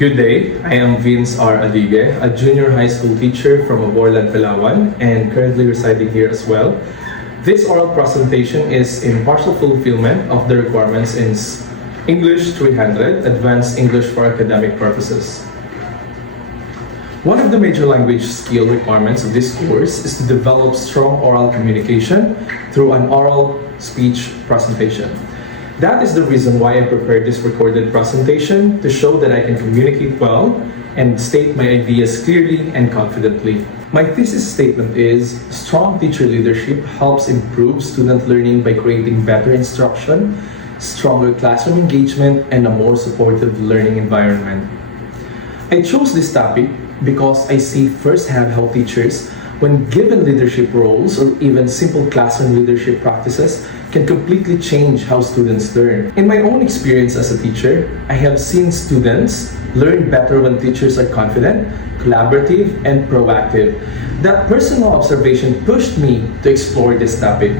Good day, I am Vince R. Adigue, a junior high school teacher from Aborlan, Palawan, and currently residing here as well. This oral presentation is in partial fulfillment of the requirements in English 300, Advanced English for Academic Purposes. One of the major language skill requirements of this course is to develop strong oral communication through an oral speech presentation. That is the reason why I prepared this recorded presentation, to show that I can communicate well and state my ideas clearly and confidently. My thesis statement is, strong teacher leadership helps improve student learning by creating better instruction, stronger classroom engagement, and a more supportive learning environment. I chose this topic because I see firsthand how teachers, when given leadership roles or even simple classroom leadership practices, can completely change how students learn. In my own experience as a teacher, I have seen students learn better when teachers are confident, collaborative, and proactive. That personal observation pushed me to explore this topic.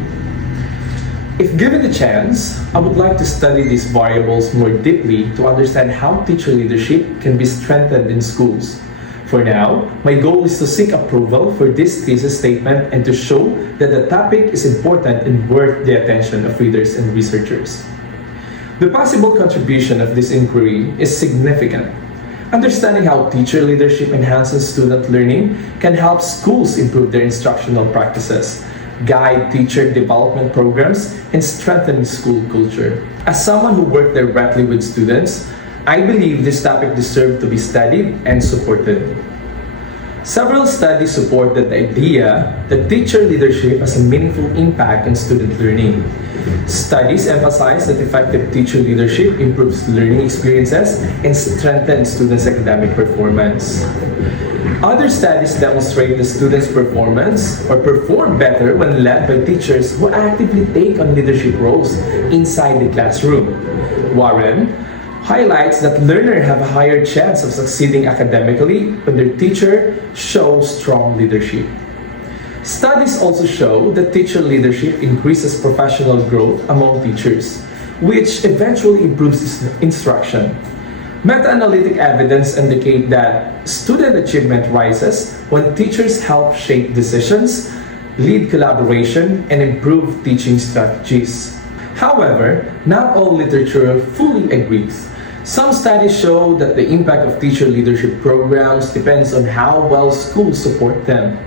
If given the chance, I would like to study these variables more deeply to understand how teacher leadership can be strengthened in schools. For now, my goal is to seek approval for this thesis statement and to show that the topic is important and worth the attention of readers and researchers. The possible contribution of this inquiry is significant. Understanding how teacher leadership enhances student learning can help schools improve their instructional practices, guide teacher development programs, and strengthen school culture. As someone who worked directly with students, I believe this topic deserves to be studied and supported. Several studies support the idea that teacher leadership has a meaningful impact on student learning. Studies emphasize that effective teacher leadership improves learning experiences and strengthens students' academic performance. Other studies demonstrate that students' perform better when led by teachers who actively take on leadership roles inside the classroom. Warren highlights that learners have a higher chance of succeeding academically when their teacher shows strong leadership. Studies also show that teacher leadership increases professional growth among teachers, which eventually improves instruction. Meta-analytic evidence indicate that student achievement rises when teachers help shape decisions, lead collaboration, and improve teaching strategies. However, not all literature fully agrees. Some studies show that the impact of teacher leadership programs depends on how well schools support them.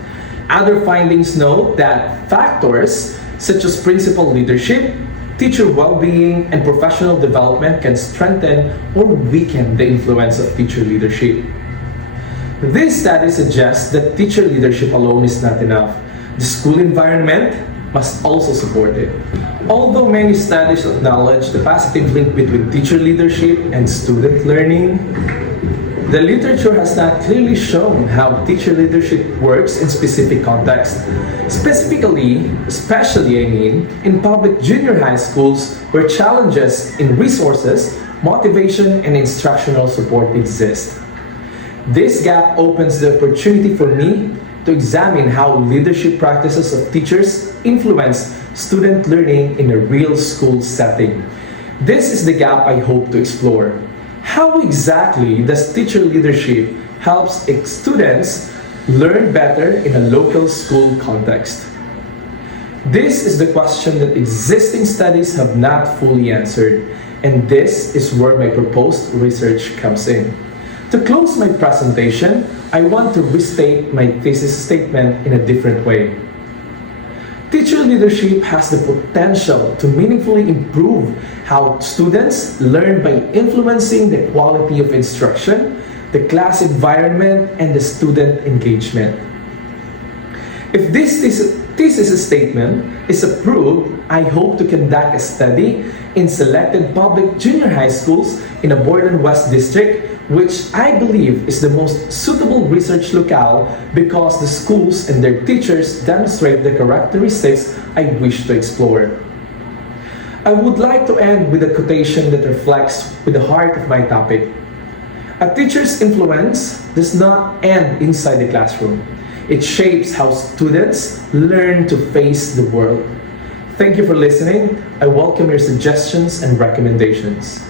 Other findings note that factors such as principal leadership, teacher well-being, and professional development can strengthen or weaken the influence of teacher leadership. This study suggests that teacher leadership alone is not enough. The school environment must also support it. Although many studies acknowledge the positive link between teacher leadership and student learning, the literature has not clearly shown how teacher leadership works in specific contexts. Especially in public junior high schools where challenges in resources, motivation, and instructional support exist. This gap opens the opportunity for me to examine how leadership practices of teachers influence student learning in a real school setting. This is the gap I hope to explore. How exactly does teacher leadership help students learn better in a local school context? This is the question that existing studies have not fully answered, and this is where my proposed research comes in. To close my presentation, I want to restate my thesis statement in a different way. Teacher leadership has the potential to meaningfully improve how students learn by influencing the quality of instruction, the class environment, and the student engagement. If this thesis statement is approved, I hope to conduct a study in selected public junior high schools in the Aborlan West District, which I believe is the most suitable research locale because the schools and their teachers demonstrate the characteristics I wish to explore. I would like to end with a quotation that reflects with the heart of my topic. A teacher's influence does not end inside the classroom. It shapes how students learn to face the world. Thank you for listening. I welcome your suggestions and recommendations.